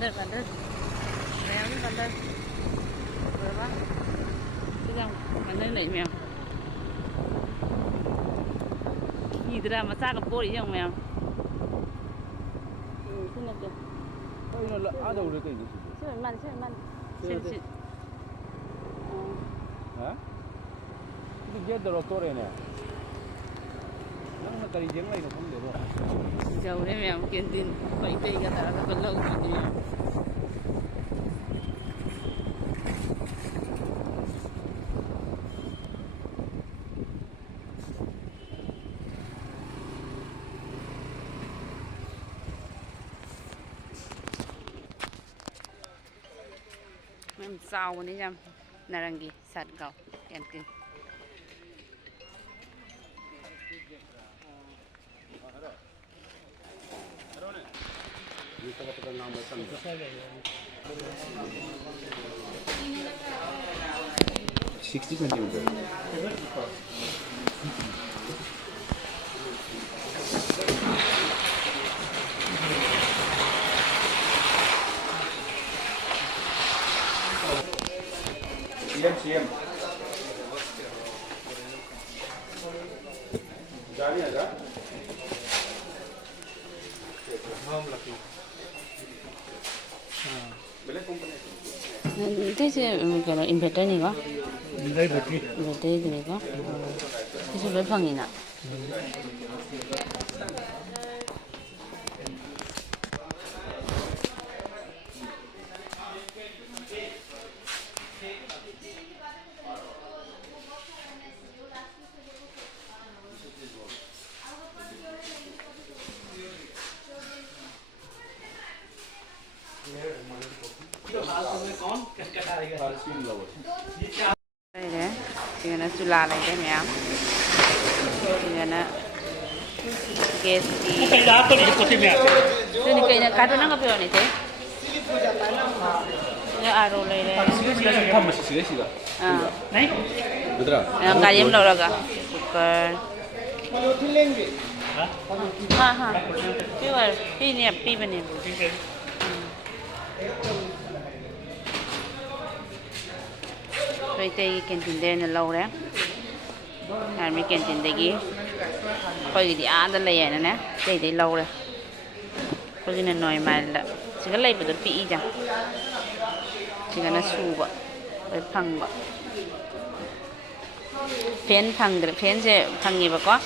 Bandar. Mèo với bandar. Rồi bác. Cái dòng bandar này mèo. Nhìn ra mà xa gặp cô đi dòng mèo. Xin được chưa? 이거 아들 우리 거 이거. Xin. 어? 이게 얘들로 또래네. 너는 거리 정말 이거 보면 되고. Dầu đấy mèo kiên tin vậy tây cái ta nó còn lâu gì nhỉ? Em sau này nhá, narangi sát gạo, Canteen. Sixty centimeter. CM. जानी है क्या? हम lucky. हाँ. बेले company. Thế chứ cái nó inverter này có? đây một cái. Inverter thì này có. Thế chứ lấy phần gì nào? Đây đấy, thì nó chula lại cái mèo, thì nó gas đi. Thế này cái cá nó có bao nhiêu thế? Nó aro lại đấy. À. Yang kaya mo lang ka. Cooker. Ha. Pure. Pi ba niya? Rồi tay canteen đây là lâu đấy. Anh mới canteen đây kia. Coi thì ăn đến đây nè, đây đây lâu rồi. Coi cái này nói mà là chỉ có lấy một chút pi chẳng. Chỉ có nó su vậy, với phăng vậy. Fan phăng cái fan sẽ phăng gì vậy có?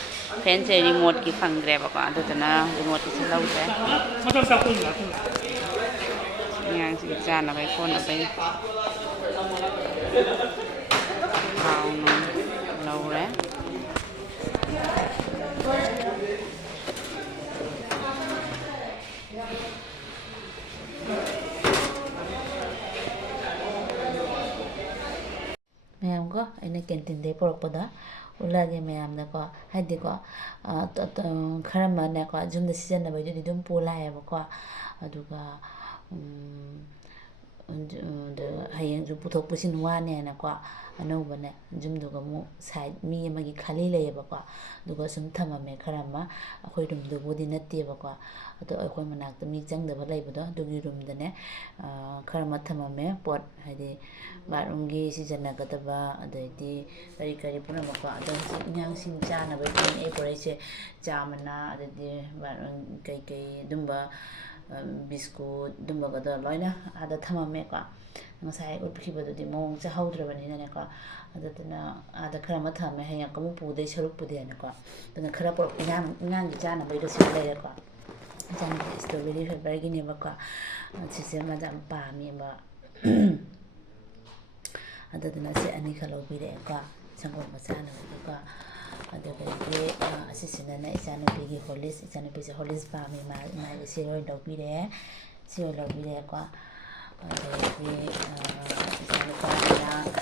Fan sẽ remote cái phăng cái vậy có? Đó là remote cái sẽ lâu đấy. Yang si Jan là phải con là phải vào lâu đấy. Mayam ko ay nagkintindi pork po da ulagi mayam na ko hadi ko karama na ko jum da season na ba judi dum pula ya ko aduga hayang ju puthok pusin wa ne na ko anauba ne jum duga mu side mi amagi khali le ba ko duga sum thamame karama akhoi rum du bodi natte ba ko ato akhoi manak ta mi chang da ba lai ba do dugi rum da ne karama thamame pot hadi bathroom gi season na ga da ba adai kari puna ma ko adai nyang sing cha na ba tin e pore che chamana adai bathroom kai dumba biscuit dumba ga da loina ada thamame ko ngasai utkhibadudi mong cha haudrabani na ko adana ada khara ma thame haya kamu pu dei saruk pu de na ko dana khara por ngang gi chana bai do si le ko jan strawberry flavor gi ne ba ko chise ma jam pa mi ba adana se ani khalo bi de ko changko ma chana ko adaba ge asisina na isana bi gi holis pa mi ma se roi do bi de se roi bi de ko adagi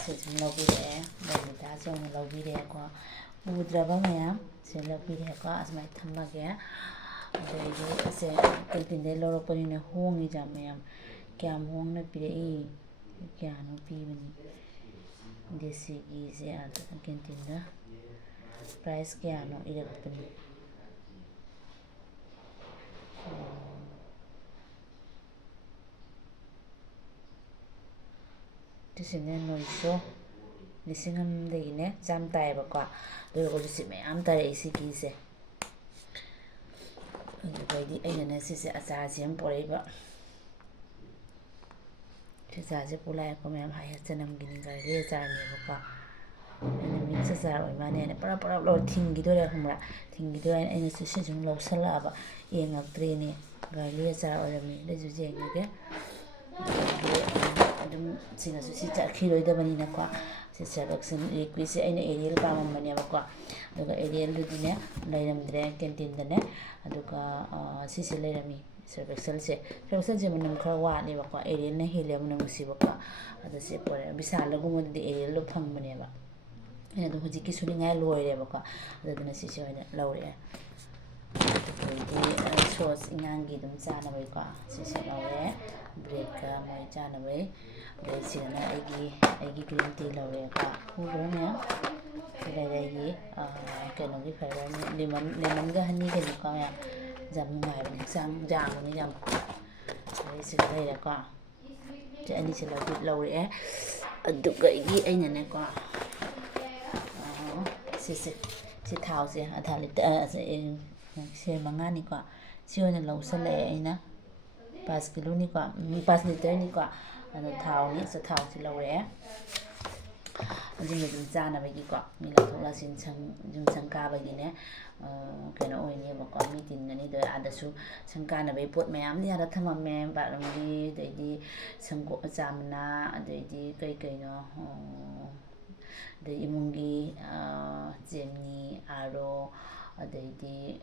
ꯁꯤꯁꯨ ꯂꯧꯕꯤꯔꯛꯑꯦ ꯕꯣꯔꯃꯤꯇꯥꯁꯨ ꯑꯃꯨꯛ ꯂꯧꯕꯤꯔꯛꯑꯦꯀꯣ ꯎꯗ꯭ꯔꯕ ꯃꯌꯥꯝ ꯁꯤ ꯂꯧꯕꯤꯔꯛꯑꯦꯀꯣ ꯑꯁꯨꯃꯥꯏꯅ ꯊꯝꯃꯒꯦ ꯑꯗꯒꯤ ꯑꯁꯦ ꯀꯦꯟꯇꯤꯟꯗꯩ ꯂꯧꯔꯛꯄꯅꯤꯅ ꯍꯣꯡꯉꯤꯖꯥ ꯃꯌꯥꯝ ꯀꯌꯥꯝ ꯍꯣꯡꯅ ꯄꯤꯔꯛꯏ ꯀꯌꯥꯅꯣ ꯄꯤꯕꯅꯤ ꯗꯦꯁꯤꯒꯤꯁꯦ ꯀꯦꯟꯇꯤꯟꯗ ꯄ꯭ꯔꯥꯏꯁ ꯀꯌꯥꯅꯣ ꯏꯔꯛꯄꯅꯤ ꯁꯤꯁꯤꯅꯦ ꯅꯣꯏꯁꯣ 1,000ꯗꯒꯤꯅꯦ ꯆꯥꯝ ꯇꯥꯏꯌꯦꯕꯀꯣ ꯑꯗꯨꯒ ꯍꯧꯖꯤꯛꯁꯤ ꯃꯌꯥꯝ ꯇꯥꯔꯛꯏ ꯁꯤꯒꯤꯁꯦ ꯑꯗꯨꯗꯩꯗꯤ ꯑꯩꯅꯅꯦ ꯁꯤꯁꯦ ꯑꯆꯥꯔꯁꯦ ꯑꯃ ꯄꯣꯔꯛꯏꯕ ꯑꯆꯥꯔꯁꯦ ꯄꯨꯂꯥꯛꯑꯦꯀꯣ ꯃꯌꯥꯝ ꯍꯥꯏꯌꯦ ꯆꯅꯝꯒꯤꯅꯤ ꯒꯥꯔꯤ ꯑꯆꯥꯔꯅꯦꯕꯀꯣ ꯑꯩꯅ ꯃꯤꯛꯁ ꯑꯆꯥꯔ ꯑꯣꯏ ꯃꯥꯅꯦꯅ ꯄꯨꯔꯞ ꯄꯨꯔꯞ ꯂꯧꯔ ꯊꯤꯡꯈꯤꯗꯣꯔꯦ ꯈꯪꯕ꯭ꯔꯥ ꯊꯤꯡꯈꯤꯗꯣꯔꯦ ꯑꯩꯅ ꯁꯤ ꯁꯨꯝ ꯂꯧꯁꯜꯂꯛꯑꯕ ꯌꯦꯡꯉꯛꯇ꯭ꯔꯦꯅꯦ ꯒꯥꯔꯤ ꯑꯆꯥꯔ ꯑꯣꯏꯔꯝꯃꯤ ꯑꯗꯨꯁꯨ ꯌꯦꯡꯉꯒꯦ ꯑꯗꯨꯝ ꯁꯤꯅꯁꯨ ꯁꯤ ꯆꯠꯈꯤꯔꯣꯏꯗꯕꯅꯤꯅꯀꯣ ꯁꯤ ꯁꯔꯕꯦꯛꯁꯟ ꯂꯤꯀ꯭ꯋꯤꯠꯁꯦ ꯑꯩꯅ ꯑꯦꯔꯤꯌꯦꯜ ꯄꯥꯝꯃꯝꯕꯅꯦꯕꯀꯣ ꯑꯗꯨꯒ ꯑꯦꯔꯤꯌꯦꯜꯗꯨꯗꯤꯅꯦ ꯂꯩꯔꯝꯗ꯭ꯔꯦ ꯀꯦꯟꯇꯤꯟꯗꯅꯦ ꯑꯗꯨꯒ ꯁꯤꯁꯦ ꯂꯩꯔꯝꯃꯤ ꯁꯔꯕꯦꯛꯁꯜꯁꯦ ꯃꯅꯝ ꯈꯔ ꯋꯥꯠꯂꯦꯕꯀꯣ ꯑꯦꯔꯤꯌꯦꯜꯅ ꯍꯦꯜꯂꯦ ꯃꯅꯝ ꯅꯨꯡꯁꯤꯕꯀꯣ ꯑꯗꯣ ꯁꯤ ꯄꯣꯔꯛꯑꯦ ꯕꯤꯁꯥꯜꯗꯒꯨꯝꯕꯗꯗꯤ ꯑꯦꯔꯤꯌꯦꯜꯗꯣ ꯐꯪꯕꯅꯦꯕ ꯑꯩꯅ ꯑꯗꯨꯝ ꯍꯧꯖꯤꯛꯀꯤ ꯁꯨꯅꯤꯡꯉꯥꯏ ꯂꯣꯏꯔꯦꯕꯀꯣ ꯑꯗꯨꯗꯨꯅ ꯁꯤꯁꯦ ꯑꯣꯏꯅ ꯂꯧꯔꯛꯑꯦ ꯑꯗꯩꯗꯤ ꯁꯣꯁ ꯏꯉꯥꯡꯒꯤ ꯑꯗꯨꯝ ꯆꯥꯅꯕꯩꯀꯣ ꯁꯤꯁꯦ ꯂꯧꯔꯦ ꯕ꯭ꯔꯦꯗꯀ ꯃꯣꯏ ꯆꯥꯅꯕꯩ ꯑꯗꯩ ꯁꯤꯗꯅ ꯑꯩꯒꯤ ꯒ꯭ꯔꯤꯟ ꯇꯤ ꯂꯧꯔꯦꯀꯣ ꯎꯈ꯭ꯔꯦ ꯃꯌꯥꯝ ꯁꯤꯗꯩꯗꯤ ꯑꯩꯒꯤ ꯀꯩꯅꯣꯒꯤ ꯐ꯭ꯂꯦꯚꯔ ꯂꯦꯃꯟꯒ ꯍꯅꯤꯒꯅꯤꯀꯣ ꯃꯌꯥꯝ ꯌꯥꯝ ꯅꯨꯡꯉꯥꯏꯕꯅꯦ ꯍꯛꯆꯥꯡ ꯌꯥꯡꯕꯅꯤ ꯌꯥꯝ ꯑꯗꯩ ꯁꯤꯗ ꯂꯩꯔꯦꯀꯣ ꯁꯤ ꯑꯅꯤꯁꯦ ꯂꯧꯔꯛꯑꯦ ꯑꯗꯨꯒ ꯑꯩꯅꯅꯦꯀꯣ ꯁꯤ ꯊꯥꯎꯁꯦ ꯑꯙꯥ ꯂꯤꯇꯔ ꯁꯦ 5ꯅꯤꯀꯣ ꯁꯤ ꯑꯣꯏꯅ ꯂꯧꯁꯜꯂꯛꯑꯦ ꯑꯩꯅ 5 ꯀꯤꯂꯣꯅꯤꯀꯣ 5 ꯂꯤꯇꯔꯅꯤꯀꯣ ꯑꯗꯣ ꯊꯥꯎꯅꯤ ꯊꯥꯎꯁꯤ ꯂꯧꯔꯛꯑꯦ ꯑꯗꯨꯅ ꯑꯗꯨꯝ ꯆꯥꯅꯕꯒꯤꯀꯣ ꯃꯤ ꯂꯧꯊꯣꯛ ꯂꯥꯛꯁꯤꯟ ꯌꯨꯝ ꯁꯪ ꯀꯥꯕꯒꯤꯅꯦ ꯀꯩꯅꯣ ꯑꯣꯏꯅꯦꯕꯀꯣ ꯃꯤ ꯇꯤꯟꯒꯅꯤꯗꯣ ꯑꯥꯗꯁꯨ ꯁꯪ ꯀꯥꯅꯕꯒꯤ ꯄꯣꯠ ꯃꯌꯥꯝꯗꯤ ꯑꯥꯗ ꯊꯝꯃꯝꯃꯦ ꯕꯥꯠꯔꯨꯝꯒꯤ ꯑꯗꯩꯗꯤ ꯁꯪꯒꯣꯝ ꯆꯥ ꯃꯅꯥ ꯑꯗꯩꯗꯤ ꯀꯩꯅꯣ ꯑꯗꯩ ꯏꯃꯨꯡꯒꯤ ꯆꯦꯡꯅꯤ ꯑꯥꯔꯣ ꯑꯗꯩꯗꯤ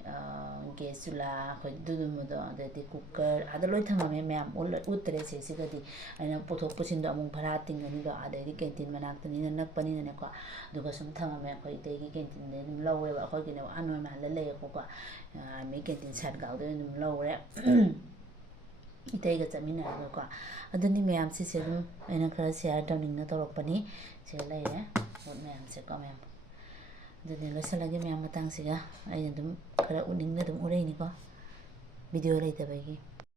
ꯒꯦꯁ ꯆꯨꯂꯥ ꯑꯩꯈꯣꯏ ꯑꯗꯨꯒꯨꯝꯕꯗꯣ ꯑꯗꯩꯗꯤ ꯀꯨꯀꯔ ꯑꯥꯗ ꯂꯣꯏ ꯊꯝꯃꯝꯃꯦ ꯃꯌꯥꯝ ꯎꯠꯇ꯭ꯔꯦ ꯁꯤꯒꯗꯤ ꯑꯩꯅ ꯄꯨꯊꯣꯛ ꯄꯨꯁꯤꯟꯗꯣ ꯑꯃꯨꯛ ꯚꯔꯥ ꯇꯤꯡꯒꯅꯤꯗꯣ ꯑꯗꯩꯗꯤ ꯀꯦꯟꯇꯤꯟ ꯃꯅꯥꯛꯇꯅꯤꯅ ꯅꯛꯄꯅꯤꯅꯅꯦꯀꯣ ꯑꯗꯨꯒ ꯁꯨꯝ ꯊꯝꯃꯝꯃꯦ ꯑꯩꯈꯣꯏ ꯏꯇꯩꯒꯤ ꯀꯦꯟꯇꯤꯟꯗꯩ ꯑꯗꯨꯝ ꯂꯧꯋꯦꯕ ꯑꯩꯈꯣꯏꯒꯤꯅꯦ ꯅꯣꯏ ꯃꯍꯜꯗ ꯂꯩꯌꯦꯕꯀꯣ ꯑꯥꯔꯃꯤ ꯀꯦꯟꯇꯤꯟ ꯁꯥꯏꯠꯀꯥꯎꯗꯩ ꯑꯗꯨꯝ ꯂꯧꯔꯦ ꯏꯇꯩꯒ ꯆꯠꯃꯤꯟꯅꯔꯒꯀꯣ ꯑꯗꯨꯅꯤ ꯃꯌꯥꯝ ꯁꯤꯁꯦ ꯑꯗꯨꯝ ꯑꯩꯅ ꯈꯔ ꯁꯤꯌꯥꯔ ꯇꯧꯅꯤꯡꯅ ꯇꯧꯔꯛꯄꯅꯤ ꯁꯤꯗ ꯂꯩꯔꯦ ꯄꯣꯠ ꯃꯌꯥꯝꯁꯦꯀꯣ ꯃꯌꯥꯝ ꯑꯗꯨꯗꯤ ꯂꯣꯏꯁꯤꯜꯂꯒꯦ ꯃꯌꯥꯝ ꯃꯇꯥꯡꯁꯤꯒ ꯑꯩꯅ ꯑꯗꯨꯝ ꯈꯔ ꯎꯠꯅꯤꯡꯅ ꯑꯗꯨꯝ ꯎꯔꯛꯏꯅꯤꯀꯣ ꯚꯤꯗꯤꯑꯣ ꯂꯩꯇꯕꯒꯤ